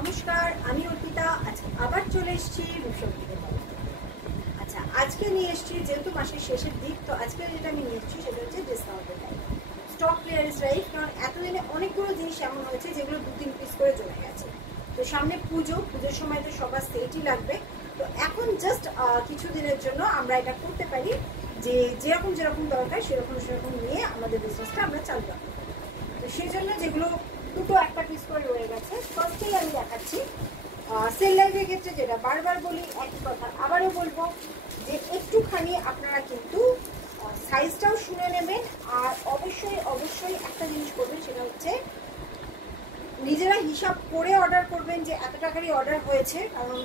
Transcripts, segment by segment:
নমস্কার, আমি অর্পিতা। আজকে আবার চলে এসেছি রূপসা থেকে। আচ্ছা, আজকে নিয়ে এসেছি যেহেতু মাসের শেষের দিক, তো আজকে যেটা আমি নিয়ে এসেছি সেটা হচ্ছে ডিসকাউন্টের টাইম, স্টক ক্লিয়ারেন্স রাইট। কারণ এতদিনে অনেকগুলো জিনিস এমন হয়েছে যেগুলো 2-3 পিস করে চলে গেছে। তো সামনে পুজোর সময় তো সবার সেটই লাগবে। তো এখন জাস্ট কিছু দিনের জন্য আমরা এটা করতে পারি যে যেরকম দরকার সেরকম নিয়ে আমাদের বিজনেসটা আমরা চালু রাখতে পারি। তো সেই জন্য যেগুলো দুটো একটা পিস করে রয়ে গেছে, ফার্স্টেই আমি দেখাচ্ছি। সেল লাইভের ক্ষেত্রে যেটা বারবার বলি, একই কথা আবারও বলবো যে একটুখানি আপনারা কিন্তু সাইজটাও শুনে নেবেন। আর অবশ্যই একটা জিনিস করবেন, সেটা হচ্ছে নিজেরা হিসাব করে অর্ডার করবেন যে এত টাকারই অর্ডার হয়েছে, কারণ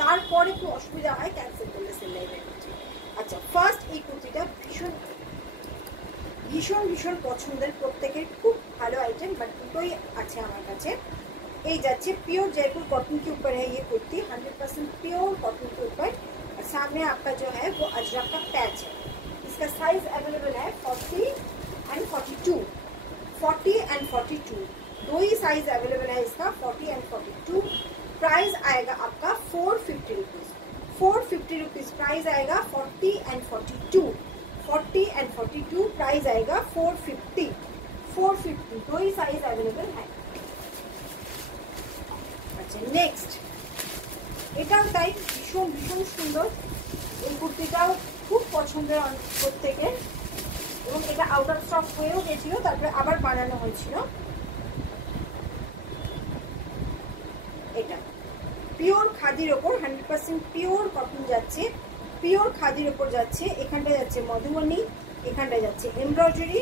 তারপরে একটু অসুবিধা হয় ক্যান্সেল করলে সেল লাইভের ক্ষেত্রে। আচ্ছা, ফার্স্ট এই কুর্তিটা ভীষণ পছন্দের, প্রত্যেকের খুব ভালো आइटम, बट দুটোই আছে আমার কাছে। এই যাচ্ছে प्योर जयपुर कॉटन के ऊपर है ये कुर्ती, 100% प्योर कॉटन के ऊपर। और सामने आपका जो है वो अजरक का पैच है। इसका साइज अवेलेबल है 40 एंड 42। 40 एंड 42 दो ही साइज अवेलेबल है इसका, 40 एंड 42। प्राइस आएगा आपका 450 रुपीज़। 450 रुपीज़ प्राइस आएगा। 40 एंड 42 प्राइस आएगा 450 दो ही साइज अवेलेबल है। अच्छा, नेक्स्ट এটাও তাই ভীষণ সুন্দর। এই কুর্তিটাও খুব পছন্দের প্রত্যেকের, এবং এটা আউট অফ স্টক হয়েও গেছিল, তারপরে আবার বানানো হয়েছিল। এটা পিওর খাদির ওপর 100% পিওর কটন যাচ্ছে, পিওর খাদির ওপর যাচ্ছে। এখানটা যাচ্ছে মধুবনী, এখানটা যাচ্ছে এমব্রয়ডারি,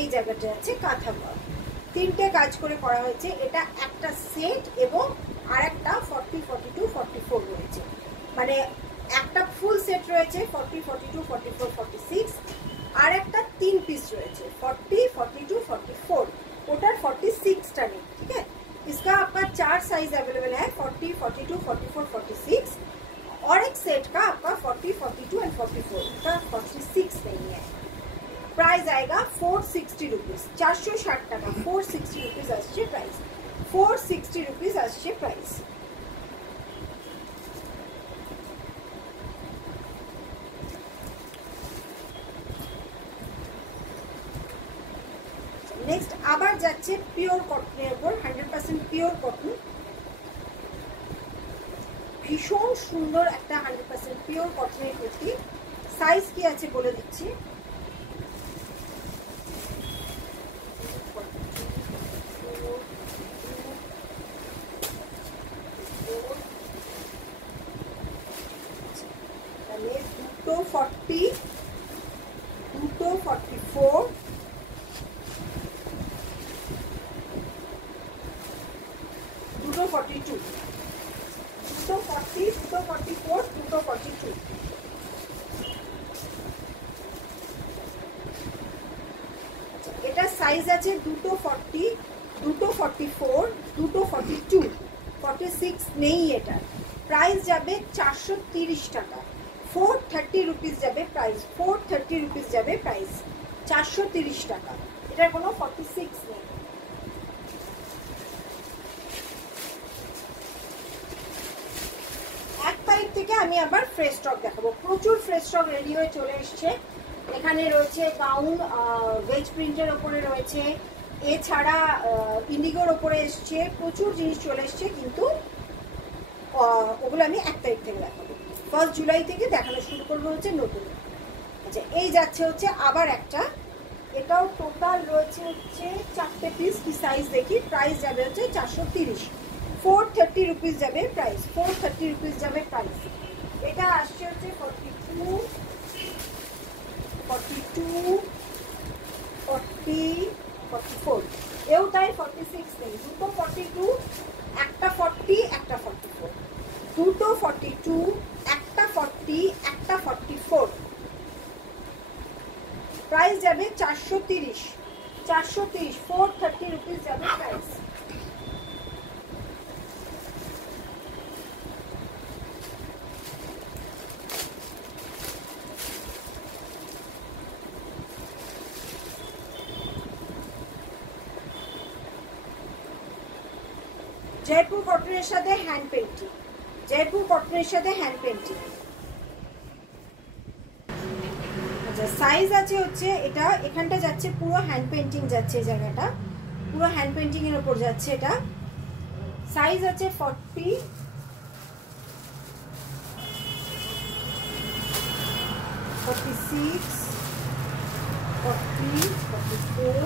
এই জায়গাটা যাচ্ছে কাঁথা ওয়ার্ক। তিনটে কাজ করে করা হয়েছে। এটা একটা সেট এবং আর একটা 40, 42, 44 রয়েছে, মানে একটা ফুল সেট রয়েছে 40, 42, 44, 46, আর একটা 3 পিস রয়েছে 40, 42, 44, ওটার 46টা নেই। ठीक है, इसका आपका 4 साइज अवेलेबल है, 40, 42, 44, 46, और एक सेट का आपका 40, 42 एंड 44 का 46 नहीं है। प्राइस आएगा 460 रुपीज़, 460 টাকা। 460 रुपीज़ আসছে प्राइस, 460 रुपीज़ আসছে प्राइस। नेक्स्ट আবার যাচ্ছে পিওর কটনের উপর, 100% পিওর কটন। ভীষণ সুন্দর একটা 100% পিওর কটনের কুর্তি। সাইজ কি আছে বলে দিচ্ছি। দুটো 40, দুটো 44, দুটো 42, দুটো 40, দুটো 44, দুটো 42। এটা সাইজ আছে দুটো 40, দুটো 44, দুটো 42, 46 নেই। এটা প্রাইস যাবে 430 টাকা, 430 রুপিস যাবে প্রাইস, 430 রুপিস যাবে প্রাইস, 430 টাকা। এটার কোনো 46 নেই। এক তারিখ থেকে আমি আবার ফ্রেশ স্টক দেখাবো। প্রচুর ফ্রেশ স্টক রেডি হয়ে চলে এসছে। এখানে রয়েছে গাউন, ভেজ প্রিন্টের ওপরে রয়েছে, এছাড়া ইন্ডিগোর ওপরে এসছে, প্রচুর জিনিস চলে এসছে, কিন্তু ওগুলো আমি 1 তারিখ থেকে দেখাবো। 1 জুলাই থেকে দেখানো শুরু করবো হচ্ছে নতুন। আচ্ছা, এই যাচ্ছে হচ্ছে আবার একটা, এটাও টোটাল রয়েছে হচ্ছে 4টে পিস। কি সাইজ দেখি। প্রাইস যাবে হচ্ছে 430, 430 রুপিস যাবে প্রাইস, 430 রুপিস যাবে প্রাইস। এটা আসছে হচ্ছে 42, 42, 40, 44, এও তাই 46 নেই। দুটো 42, একটা 40, একটা 44, দুটো 42, একটা 40, একটা 44। প্রাইস যাবে 430, 430 রুপিস যাবে প্রাইস। জয়পুর কটনের সাথে হ্যান্ড পেন্টিং, জয়পুর কটনের সাথে হ্যান্ড পেন্টিং। আচ্ছা সাইজ আছে হচ্ছে এটা, এখানটা যাচ্ছে পুরো হ্যান্ড পেন্টিং যাচ্ছে, এই জায়গাটা পুরো হ্যান্ড পেন্টিং এর উপর যাচ্ছে। এটা সাইজ আছে 40, 46, 40, 44,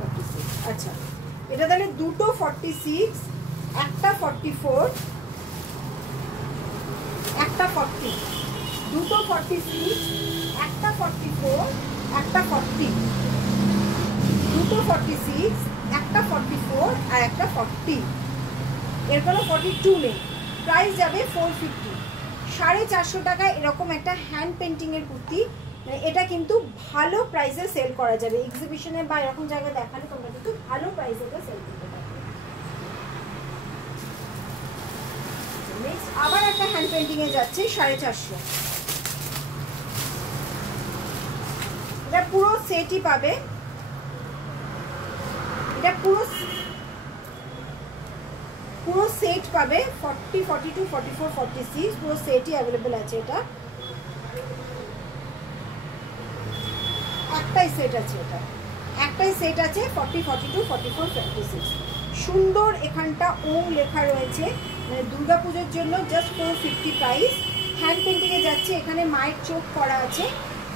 46। আচ্ছা এটা তাহলে দুটো 46, একটা 44, একটা 40, দুটো 46, একটা 44, একটা 40, দুটো 46, একটা 44 আর একটা 40, এর কোনো 42 নেই। প্রাইস যাবে 450, 450 টাকা এরকম একটা হ্যান্ড পেন্টিং এর কুর্তি। এটা কিন্তু ভালো প্রাইসে সেল করা যাবে, এক্সিবিশনে বা এরকম জায়গায় দেখালে তোমরা কিন্তু ভালো প্রাইসে এটা সেল করতে পারবে। নেক্সট আবার একটা হ্যান্ড পেন্টিং এ যাচ্ছে 450, এটা পুরো সেটই পাবে, এটা পুরো সেট পাবে 40, 42, 44, 46 পুরো সেটই অ্যাভেলেবেল আছে। এটা একটাই সেট আছে, এটা একটাই সেট আছে 40, 42, 44, 46। সুন্দর এখানটা ওম লেখা রয়েছে, মানে দুর্গাপুজোর জন্য জাস্ট 450 প্রাইস। হ্যান্ড পেন্টিংয়ে যাচ্ছে, এখানে মায়ের চোখ করা আছে,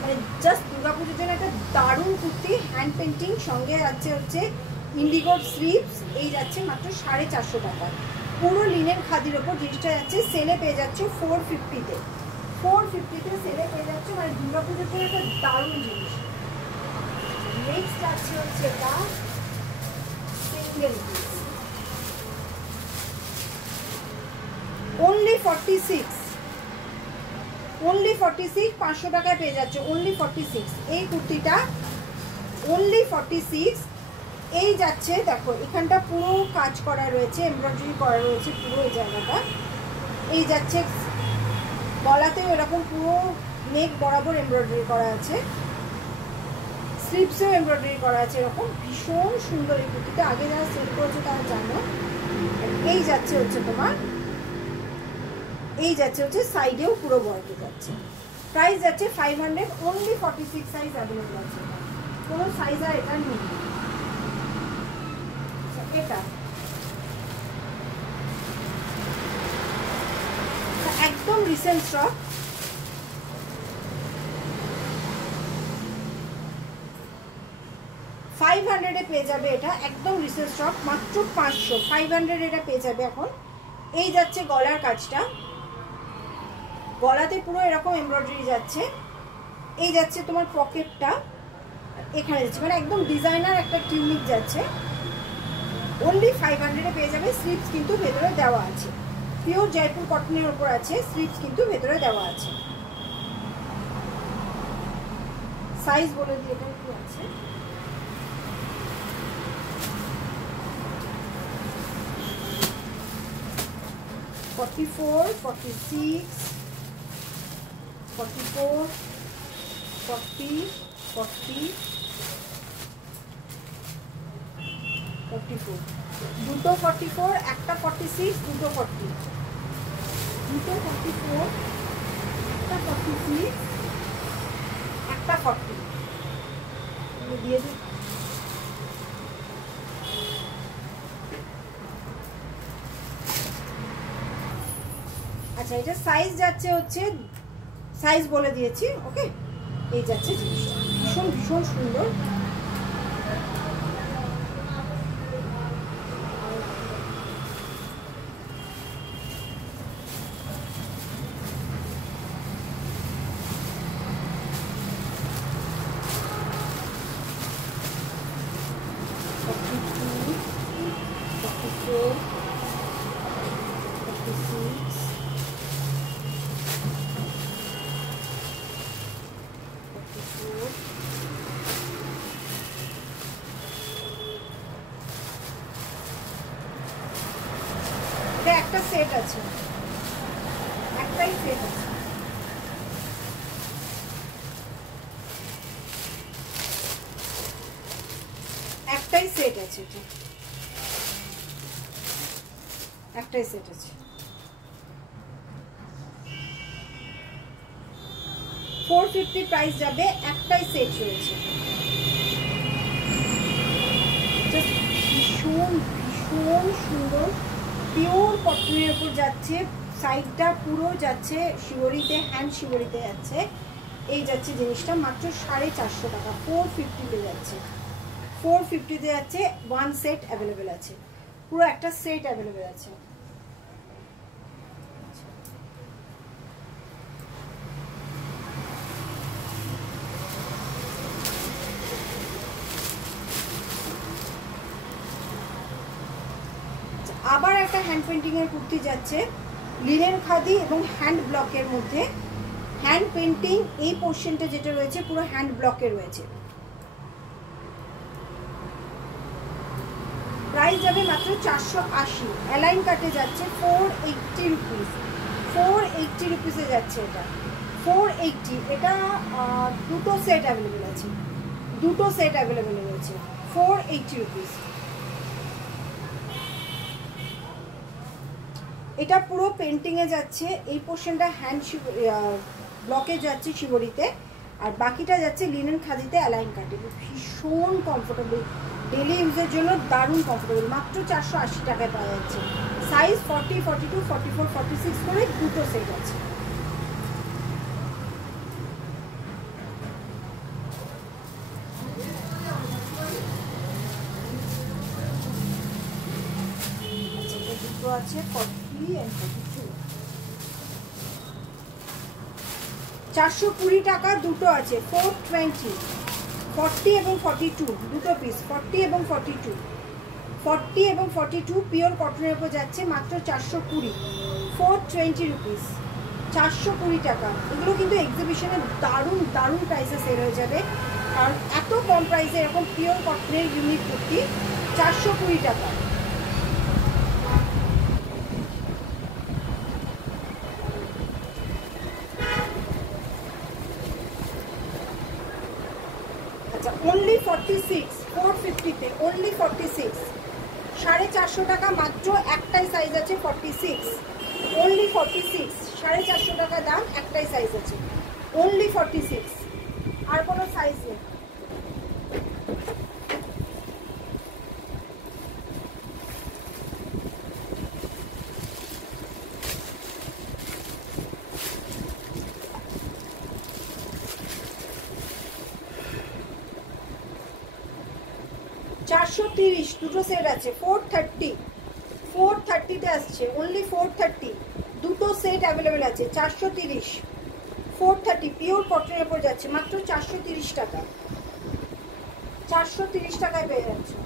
মানে জাস্ট দুর্গাপুজোর জন্য একটা দারুণ কুর্তি হ্যান্ড পেন্টিং। সঙ্গে যাচ্ছে হচ্ছে ইন্ডিগোর স্লিভস, এই যাচ্ছে মাত্র 450 টাকায়। পুরো লিনেন খাদির ওপর জিনিসটা যাচ্ছে, সেলে পেয়ে যাচ্ছে 450-তে, 450-তে সেলে পেয়ে যাচ্ছে, মানে দুর্গাপুজোর জন্য একটা দারুণ জিনিস। নেক্সট আছে হচ্ছে এটা সিঙ্গেল পিস, অনলি 46, অনলি 46, 500 টাকায় পেয়ে যাচ্ছে, অনলি 46 এই কুর্তিটা, অনলি 46। এই যাচ্ছে দেখো এখানটা পুরো কাজ করা রয়েছে, এমব্রয়ডারি করা রয়েছে পুরো এই জায়গাটা। এই যাচ্ছে গলাতেও এরকম পুরো নেক বরাবর এমব্রয়ডারি করা আছে, স্লিভসেও এমব্রয়ডারি করা আছে, এরকম ভীষণ সুন্দর এই কুর্তিটা। আগে যারা সেল করেছে তারা জানো। এই যাচ্ছে হচ্ছে তোমার, এই যাচ্ছে হচ্ছে সাইডেও পুরো বর্কে যাচ্ছে। প্রাইস যাচ্ছে 500, অনলি 46 সাইজ অ্যাভেলেবল আছে, কোনো সাইজ আর এটা নেই। এটা একদম রিসেন্ট স্টক, 500-এ পেয়ে যাবে, এটা একদম রিসেন্ট স্টক, মাত্র 500, 500 এটা পেয়ে যাবে এখন। এই যাচ্ছে গলার কাজটা, গলাতে পুরো এরকম এমব্রয়ডারি যাচ্ছে। এই যাচ্ছে তোমার পকেটটা, এখানে যাচ্ছে মানে একদম ডিজাইনার একটা টিউনিক যাচ্ছে, অনলি 500-এ পেয়ে যাবে। স্লিভস কিন্তু ভেতরে দেওয়া আছে, পিওর জয়পুর কটনের ওপর আছে, স্লিভস কিন্তু ভেতরে দেওয়া আছে। সাইজ বলে দিই এটা কি আছে, (44, 46, 44, 40, 40, 44, দুটো 44, একটা 46, দুটো 40, দুটো 44, একটা 46, একটা 40 দিয়ে দিই। আচ্ছা এটা সাইজ যাচ্ছে হচ্ছে, সাইজ বলে দিয়েছি, ওকে। এই যাচ্ছে জিনিসটা ভীষণ ভীষণ সুন্দর। একটা সেট আছে, একটাই সেট আছে। একটাই সেট আছে, এটা একটাই সেট আছে। 450 প্রাইস যাবে, একটাই সেট রয়েছে। ভীষণ ভীষণ সুন্দর পিওর কটনের উপর যাচ্ছে, সাইডটা পুরো যাচ্ছে শিবরিতে, হ্যান্ড শিবরিতে যাচ্ছে। এই যাচ্ছে জিনিসটা মাত্র 450 টাকা, 450-তে যাচ্ছে, 450-তে যাচ্ছে। ওয়ান সেট অ্যাভেলেবেল আছে, পুরো একটা সেট অ্যাভেলেবেল আছে। আবার একটা হ্যান্ড পেন্টিং এর কুর্তি যাচ্ছে, লিনেন খাদি এবং হ্যান্ড ব্লকের মধ্যে। হ্যান্ড পেন্টিং এই পোর্শনটা যেটা রয়েছে পুরো হ্যান্ড ব্লকে রয়েছে। প্রাইস যাবে মাত্র 480। অ্যালাইন কাটে যাচ্ছে 480 রুপিস, 480 রুপিসে যাচ্ছে এটা, 480। এটা দুটো সেট অ্যাভেলেবেল আছে, দুটো সেট অ্যাভেলেবেল রয়েছে, 480 রুপিস। এটা পুরো পেন্টিংয়ে যাচ্ছে, এই পোর্শনটা হ্যান্ড ব্লকে যাচ্ছে শিবরিতে, আর বাকিটা যাচ্ছে লিনেন খাদিতে অ্যালাইন কাটে। ভীষণ কমফোর্টেবল, ডেলি ইউজের জন্য দারুণ কমফোর্টেবল। মাত্র 480 টাকায় পাওয়া যাচ্ছে। সাইজ 40, 42, 44, 46 করে দুটো সেট আছে। দুটো আছে 40 and 42, 420 টাকা দুটো আছে। 420, 40 এবং 42 দুটো পিস, 40 এবং 42, 40 এবং 42 পিওর কটনের উপর যাচ্ছে মাত্র 420, 420 রুপিস, 420 টাকা। এগুলো কিন্তু এক্সিবিশনে দারুণ দারুণ প্রাইসে সেল হয়ে যাবে, কারণ এত কম প্রাইসে এরকম পিওর কটনের ইউনিক কুর্তি 420 টাকা। only 46, 450-তে only 46, 450 টাকা মাত্র। একটাই সাইজ আছে 46, only 46, 450 টাকা দাম, একটাই সাইজ আছে, only 46, আর কোনো সাইজ নেই। দুটো সেট আছে, 430, 430-তে আসছে, অনলি 430, দুটো সেট অ্যাভেলেবেল আছে। 430, 430 পিওর কটনের উপর যাচ্ছে মাত্র 430 টাকা, 430 টাকায় পেয়ে যাচ্ছে।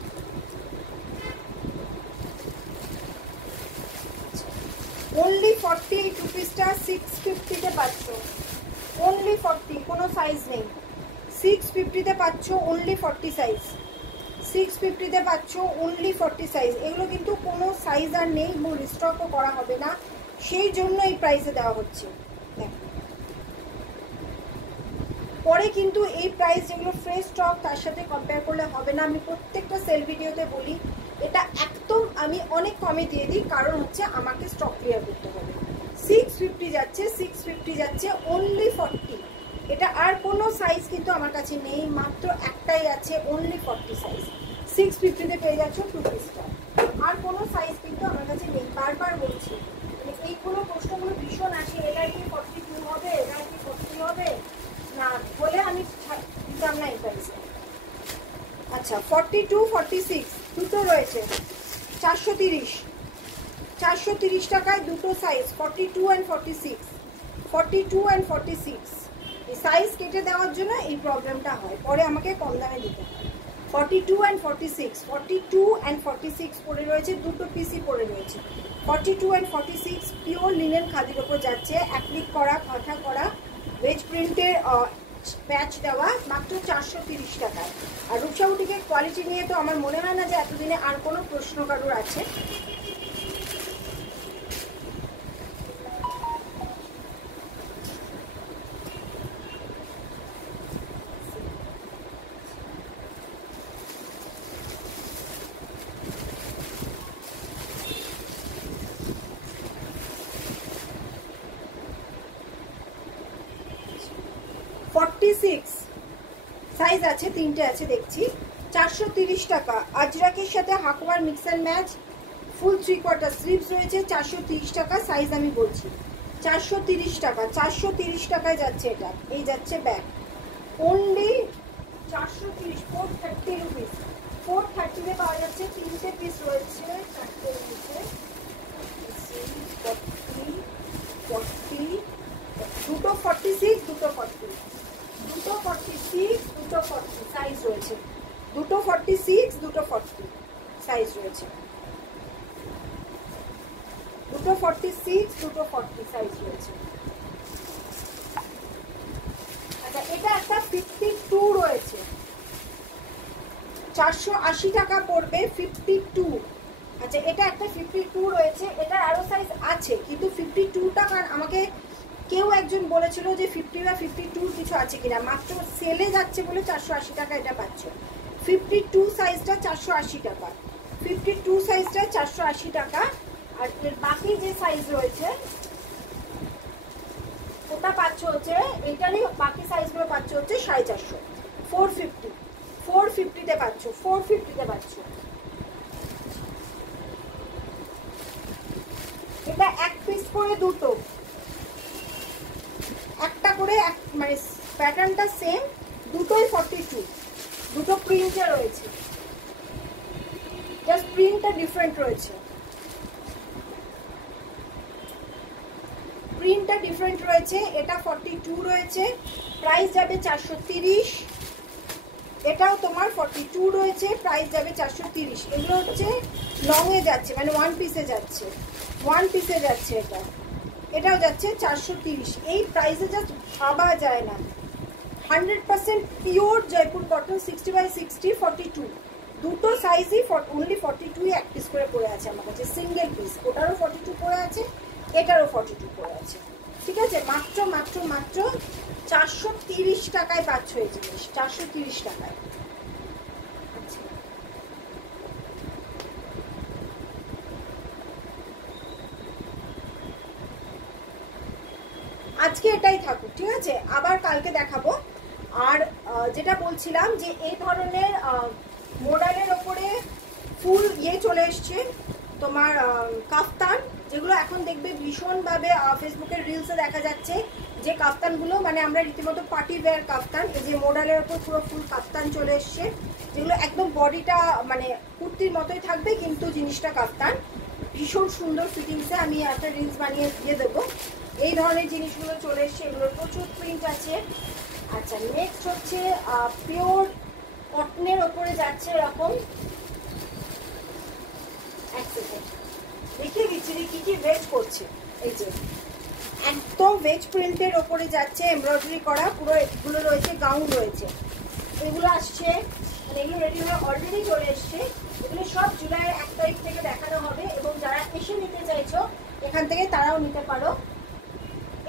অনলি 48 রুপিসটা 650-তে পাচ্ছ, অনলি 40, কোনো সাইজ নেই। 650-তে পাচ্ছ অনলি 40 সাইজ, 650-তে পাচ্ছ অনলি 40 সাইজ। এগুলো কিন্তু কোনো সাইজ আর নেই এবং রিস্টকও করা হবে না, সেই জন্য এই প্রাইসে দেওয়া হচ্ছে। পরে কিন্তু এই প্রাইস যেগুলো ফ্রেশ স্টক তার সাথে কম্পেয়ার করলে হবে না। আমি প্রত্যেকটা সেল ভিডিওতে বলি এটা একদম আমি অনেক কমে দিয়ে দিই, কারণ হচ্ছে আমাকে স্টক ক্লিয়ার করতে হবে। 650 যাচ্ছে, 650 যাচ্ছে অনলি 40। এটা আর কোনো সাইজ কিন্তু আমার কাছে নেই, মাত্র একটাই আছে, অনলি 40 সাইজ। 650-তে পেয়ে যাচ্ছ 2 পিসটা, আর কোনো সাইজ কিন্তু আমার কাছে নেই। বারবার বলছি, মানে এইগুলো প্রশ্নগুলো ভীষণ আসে, এটা কি 42 হবে, এটা কি 40 হবে না বলে আমি দিতাম না এই প্রাইসে। আচ্ছা 42, 46 দুটো রয়েছে, 430, 430 টাকায় দুটো সাইজ, 42 and 46, 42 and 46। এই সাইজ কেটে দেওয়ার জন্য এই প্রবলেমটা হয়, পরে আমাকে কম দামে দিতে হয়। 42 and 46, 42 and 46 পড়ে রয়েছে, দুটো পিসি পড়ে রয়েছে। 42 and 46 পিওর লিনেন খাদির ওপর যাচ্ছে, অ্যাপ্লিক করা, কাঁথা করা, ভেজ প্রিন্টের প্যাচ দেওয়া, মাত্র 430 টাকায়। আর রূপসা বুটিকের কোয়ালিটি নিয়ে তো আমার মনে হয় না যে এতদিনে আর কোনো প্রশ্ন কারোর আছে। 46 সাইজ আছে, 3টে আছে দেখছি। 430 টাকা। আজরাকের সাথে হাকওয়ার mix and match, full 3/4 sleeves রয়েছে। 430 টাকা সাইজ আমি বলছি, 430 টাকা। 430 টাকায় যাচ্ছে এটা। এই যাচ্ছে ব্যাগ, অনলি 430, 430 রুপিস। 430 পাওয়া যাচ্ছে। 3টে পিস রয়েছে, 4টে রয়েছে। 40, দুটো 46, দুটো 40, দুটো 46, দুটো 40 সাইজ রয়েছে। দুটো 46, দুটো 40 সাইজ রয়েছে। দুটো 46, দুটো 40 সাইজ রয়েছে। আচ্ছা, এটা একটা 52 রয়েছে, 480 টাকা পড়বে। 52। আচ্ছা, এটা একটা 52 রয়েছে। এটার আরো সাইজ আছে, কিন্তু 52 টাকা আমাকে কেউ একজন বলেছিল যে 50 বা 52 কিছু আছে কিনা, মাত্র সেলে যাচ্ছে বলে 480 টাকা এটা পাচ্ছ। 52 সাইজটা 480 টাকা, 52 সাইজটা 480 টাকা। আর এর বাকি যে সাইজ রয়েছে ওটা পাচ্ছ হচ্ছে, এটারই বাকি সাইজগুলো পাচ্ছ হচ্ছে 450, 450, 450-তে পাচ্ছ, 450-তে পাচ্ছ। এটা এক পিস করে দুটো, একটা করে মানে প্যাটার্নটা সেম, দুটোই 42, দুটো প্রিন্টে রয়েছে, জাস্ট প্রিন্টটা ডিফারেন্ট রয়েছে, প্রিন্টটা ডিফারেন্ট রয়েছে। এটা 42 রয়েছে, প্রাইস যাবে 430। এটাও তোমার 42 রয়েছে, প্রাইস যাবে 430। এগুলো হচ্ছে লং এ যাচ্ছে, মানে ওয়ান পিসে যাচ্ছে, ওয়ান পিসে যাচ্ছে। এটাও যাচ্ছে 430। এই প্রাইসে জাস্ট ভাবা যায় না। 100% পিওর জয়পুর কটন, 60/60, 42, দুটো সাইজই অনলি 42 এক পিস করে পড়ে আছে আমার কাছে, সিঙ্গেল পিস। ওটারও 42 পড়ে আছে, এটারও 42 পড়ে আছে। ঠিক আছে, মাত্র মাত্র মাত্র 430 টাকায় পাচ্ছ এই জিনিস, 430 টাকায়। আজকে এটাই থাকুক, ঠিক আছে, আবার কালকে দেখাবো। আর যেটা বলছিলাম যে এই ধরনের মডেলের ওপরে ফুল চলে এসছে তোমার কাফতান, যেগুলো এখন দেখবে ভীষণভাবে ফেসবুকের রিলসে দেখা যাচ্ছে, যে কাফতানগুলো মানে আমরা রীতিমতো পার্টি ওয়্যার কাফতান, এই যে মডেলের ওপর পুরো ফুল কাফতান চলে এসছে, যেগুলো একদম বডিটা মানে কুর্তির মতোই থাকবে, কিন্তু জিনিসটা কাফতান, ভীষণ সুন্দর ফিটিংসে। আমি একটা রিলস বানিয়ে দিয়ে দেবো। এই ধরনের জিনিসগুলো চলে এসছে, এগুলোর প্রচুর প্রিন্ট আছে। আচ্ছা, নেক্সট হচ্ছে পিওর কটনের ওপরে যাচ্ছে এরকম, এক সেকেন্ড দেখিয়ে দিচ্ছি কি কি ভেজ করছে। এই যে একদম ভেজ প্রিন্টের ওপরে যাচ্ছে, এমব্রয়ডারি করা, পুরো এগুলো রয়েছে, গাউন রয়েছে, এগুলো আসছে, মানে এগুলো রেডি হয়ে অলরেডি চলে এসছে। এগুলো সব জুলাইয়ের 1 তারিখ থেকে দেখানো হবে, এবং যারা এসে নিতে চাইছো এখান থেকে তারাও নিতে পারো।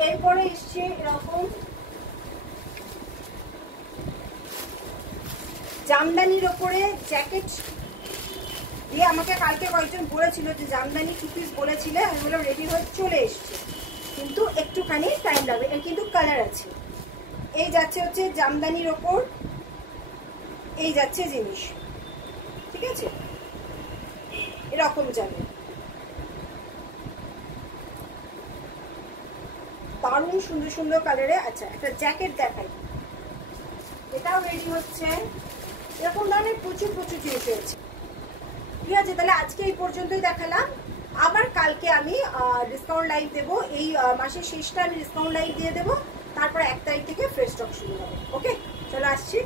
এরপরে এসছে এরকম জামদানির ওপরে জ্যাকেট দিয়ে, আমাকে কালকে কয়েকজন বলেছিল যে জামদানি 2 পিস বলেছিলে, এগুলো রেডি হয়ে চলে এসছে, কিন্তু একটুখানি টাইম লাগবে। এর কিন্তু কালার আছে। এই যাচ্ছে হচ্ছে জামদানির ওপর, এই যাচ্ছে জিনিস, ঠিক আছে, এরকম যাবে, দারুণ সুন্দর সুন্দর কালারে। আচ্ছা, একটা জ্যাকেট দেখাই, এটাও রেডি হচ্ছে। এরকম ধরনের প্রচুর প্রচুর জিনিস রয়েছে। ঠিক আছে, তাহলে আজকে এই পর্যন্তই দেখালাম। আবার কালকে আমি ডিসকাউন্ট লাইভ দেবো, এই মাসের শেষটা আমি ডিসকাউন্ট লাইভ দিয়ে দেবো, তারপর 1 তারিখ থেকে ফ্রেশ স্টক শুরু হবে। ওকে, চলো আসছি।